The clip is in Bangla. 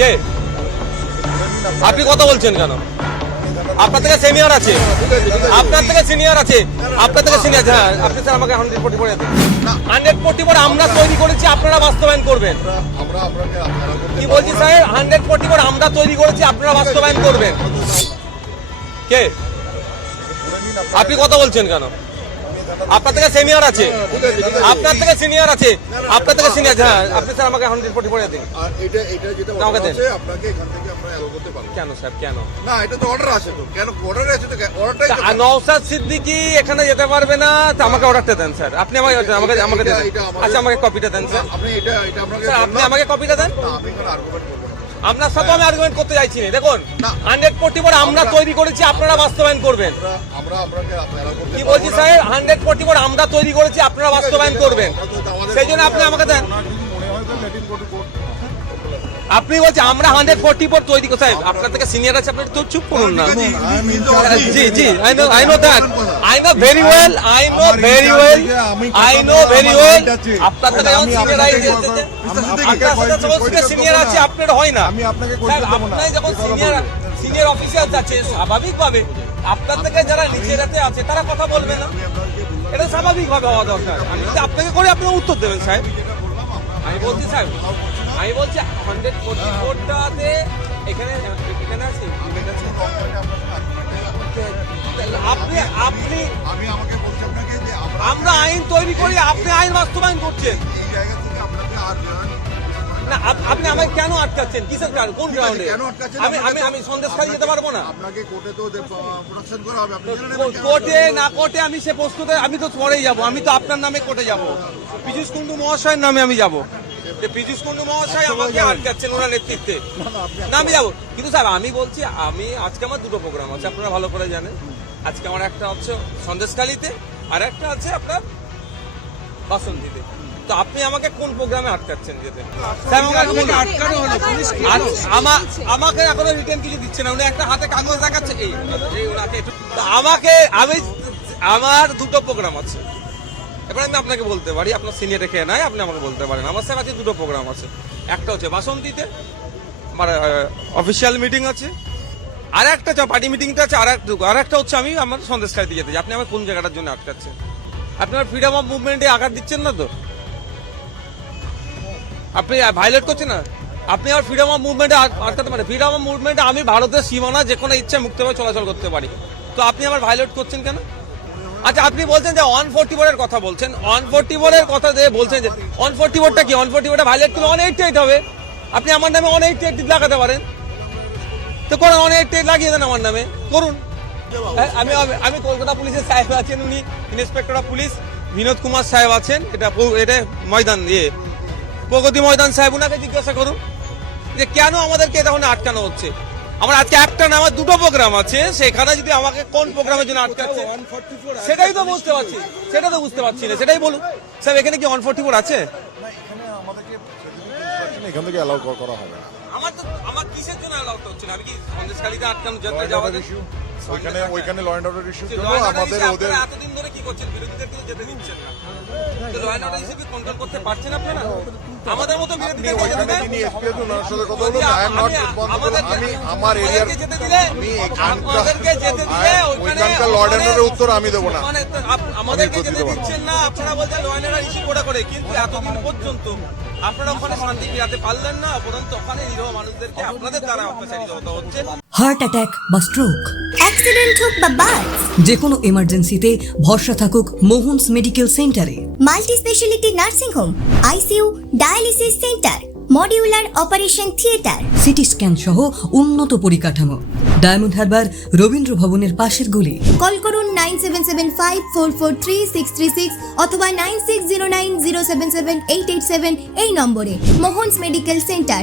কে? আপনি কথা বলছেন কেন? আপনার থেকে সিনিয়র আছে। আপনার থেকে সিনিয়র আছে। আপনার থেকে সিনিয়র আছে। হ্যাঁ আপনি স্যার আমাকে hundred forty four hundred forty four আমরা তৈরি করেছি, আপনারা বাস্তবায়ন করবেন। কি বলছি স্যার হান্ড্রেড ফোর্টি ফোর আমরা তৈরি করেছি, আপনারা বাস্তবায়ন করবেন। কে? আপনি কথা বলছেন কেন? আপনার থেকে সিনিয়র আছে। আপনার থেকে সিনিয়র আছে। আপনার থেকে সিনিয়র আছে। হ্যাঁ আপনি স্যার আমাকে হান্ড্রেড ফোর্টি ফোর দিন। আমাকে দেন। এখান কেন স্যার কেন? না এটা তো অর্ডার আছে তো। কেন অর্ডার আছে তো? অর্ডারটাই নওসাদ সিদ্দিকি এখানে যেতে পারবে না তা আমাকে অর্ডারটা দেন স্যার আপনি আমাকে আমাকে আমাকে দেন। আচ্ছা আমাকে কপিটা দেন স্যার আপনি এটা এটা আপনাকে আপনি আমাকে কপিটা দেন। আমি এখানে আর্গুমেন্ট করব। আপনার সাথে আমি আর্গুমেন্ট করতে চাইছি না। দেখুন হান্ড্রেড ফোর্টি ফোর আমরা তৈরি করেছি আপনারা বাস্তবায়ন করবেন। কি বলছি স্যার? হান্ড্রেড ফোর্টি ফোর আমরা তৈরি করেছি আপনারা বাস্তবায়ন করবেন। সেই জন্য আপনি আমাকে দেন। আপনি বলছেন আমরা হান্ড্রেড ফোর্টি ফোর তৈরি করছি। সাহেব আপনার থেকে সিনিয়র আছে আপনার তো চুপ করুন না। জি জি I know I know that I know very well I know very well I know very well. আপনার থেকে আমি যখন সিনিয়র আছে আপনার সাথে সিনিয়র আছে। আপনার হয় না আমি আপনাকে স্যার, কৈফিয়ত দেবো না। আপনি যখন সিনিয়র সিনিয়র অফিসার আছে স্বাভাবিকভাবে আপনার থেকে যারা নিচের হাতে আছে তারা কথা বলবে না এটা স্বাভাবিকভাবে হওয়া দরকার আমি যদি আপনাকে করে আপনি উত্তর দেবেন সাহেব আমি বলছি সাহেব আমি বলছি হান্ড্রেড ফোর্টি ফোরটাতে এখানে এখানে আছে। আপনি আপনি আমি আমাকে বলছি আপনাকে যে আমরা আইন তৈরি করি আপনি আইন বাস্তবায়ন করছেন। এই জায়গা থেকে আপনাকে আর জানান না আপনি আমাকে কেন আটকাচ্ছেন? কিসের কারণ কোন গ্রাউন্ডে কেন আটকাচ্ছেন? আমি আমি আমি সন্দেশ খাই যেতে পারব না। আপনাকে কোর্টে তো প্রোডাকশন করা হবে। আপনি কোর্টে না কোর্টে আমি সে প্রস্তুতে আমি তো পরেই যাব। আমি তো আপনার নামে কোর্টে যাব। পীযুষ কুন্ডু মহাশয়ের নামে আমি যাব। পীযুষ কুন্ডু মহাশয় আমাকে আটকাচ্ছেন ওনার নেতৃত্বে। না আমি যাব। কিন্তু স্যার আমি বলছি আমি আজকে আমার দুটো প্রোগ্রাম আছে আপনারা ভালো করে জানেন। আজকে আমার একটা হচ্ছে সন্দেশখালিতে আর একটা আছে আপনার বাসন্তীতে। তো আপনি আমাকে কোন প্রোগ্রামে আটকাচ্ছেন যেতে আমাকে এখনও রিটার্ন কিছু দিচ্ছে না উনি একটা হাতে কাগজ দেখাচ্ছে। এই এই ওনাকে আমাকে আমি আমার দুটো প্রোগ্রাম আছে। এবার আমি আপনাকে বলতে পারি, আপনার সিনিয়র রেখে নাই আপনি আমাকে বলতে পারেন। আমার স্যার আছে, দুটো প্রোগ্রাম আছে। একটা হচ্ছে বাসন্তীতে, আমার অফিসিয়াল মিটিং আছে। আর একটা পার্টি মিটিংটা আছে আর একটা আর একটা হচ্ছে আমি আমার সন্দেশকারীতে যেতে চাই। আপনি আমার কোন জায়গাটার জন্য আটকাচ্ছেন? আপনার ফ্রিডম অফ মুভমেন্টে আঘাত দিচ্ছেন না তো? আপনি ভাইলেট করছেন না? আপনি আর ফ্রিডম অফ মুভমেন্টে আটকাতে পারেন ফ্রিডম অফ মুভমেন্টে আমি ভারতের সীমানা যে কোনো ইচ্ছা মুক্তভাবে চলাচল করতে পারি। তো আপনি আমার ভাইলেট করছেন কেন? আচ্ছা আপনি বলছেন যে ওয়ান ফোর্টি এর কথা বলছেন। ওয়ান ফোর্টি এর কথা দিয়ে বলছেন যে ওয়ান ফোর্টি টা কি? ওয়ান ফোর্টি ফোরটা ভাইলেট করলে ওয়ান এইটটি এইট হবে? আপনি আমার নামে ওয়ান এইটটি এইট লাগাতে পারেন। তো করুন ওয়ান এইটটি এইট লাগিয়ে দেন আমার নামে। করুন। হ্যাঁ, আমি আমি কলকাতা পুলিশের সাহেব আছেন উনি inspector of police Binod Kumar সাহেব আছেন। এটা এটা ময়দান ইয়ে। প্রগতি ময়দান সাহেব উনাকে জিজ্ঞাসা করুন যে কেন আমাদেরকে তখন আটকানো হচ্ছে? আমার আজকে একটা না আমার দুটো প্রোগ্রাম আছে সেখানে যদি আমাকে কোন প্রোগ্রামের জন্য আটকাচ্ছে সেটাই তো বুঝতে পারছি সেটা তো বুঝতে পারছি না সেটাই বলুন। স্যার এখানে কি ওয়ান ফোর্টি ফোর আছে? এখান থেকে অ্যালাউ করা হবে আমার তো আমার কিসের জন্য অ্যালাউ হচ্ছে না আমি কি সন্দেশখালিতে আটকানো যাত্রা যাওয়া ওইখানে ওইখানে ল অ্যান্ড অর্ডার ইস্যুর জন্য আমাদের ওদের এতদিন ধরে কি করছেন? বিরোধীদের কিন্তু যেতে দিচ্ছেন না। তো ল অ্যান্ড অর্ডার হিসেবে কন্ট্রোল করতে পারছেন আপনারা? আমাদের মতো বিরোধীদের যেতে দেন? যিনি এসপি ওনার সাথে কথা বলুন আই এম নট রেসপন্সিবল আমি আমার এরিয়ার যেতে দিলে আমি যেতে দিলে ওইখানে ওইখানকার ল অ্যান্ড অর্ডারের উত্তর আমি দেবো না। মানে আমাদেরকে যেতে দিচ্ছেন না আপনারা বলছেন ল অ্যান্ড অর্ডার ইস্যু করে কিন্তু এতদিন পর্যন্ত আপনারা ওখানে পারলেন না ওখানে মানুষদেরকে আপনাদের হার্ট অ্যাটাক বা স্ট্রোক অ্যাক্সিডেন্ট হোক বা বার্থ যে কোনো এমার্জেন্সিতে ভরসা থাকুক মোহনস মেডিকেল সেন্টারে। Multi speciality nursing home ICU dialysis centre modular operation theatre. CT scan সহ উন্নত পরিকাঠামো। ডায়মন্ড হারবার রবীন্দ্র ভবনের পাশের গলি। কল করুন nine seven seven five four four three six three six অথবা nine six zero nine zero seven seven eight eight seven এই নম্বরে মোহনস মেডিকেল সেন্টার।